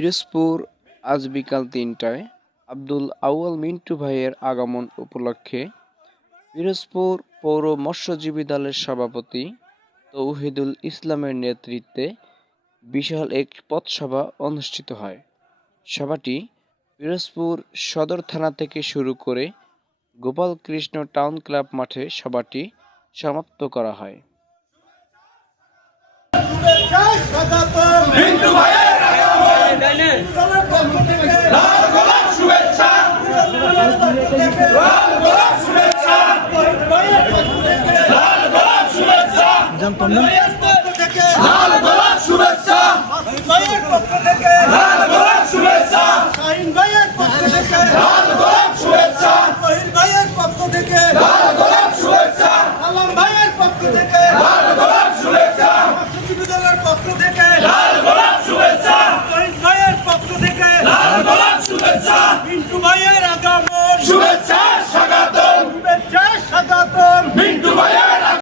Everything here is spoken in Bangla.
পিরোজপুর আজ বিকাল ৩টায় আব্দুল আউয়াল মিন্টু ভাইয়ের আগমন উপলক্ষে পিরোজপুর পৌর মৎস্যজীবী দলের সভাপতি তৌহিদুল ইসলামের নেতৃত্বে বিশাল এক পথসভা অনুষ্ঠিত হয়। সভাটি পিরোজপুর সদর থানা থেকে শুরু করে গোপালকৃষ্ণ টাউন ক্লাব মাঠে সভাটি সমাপ্ত করা হয়। জানতাম না।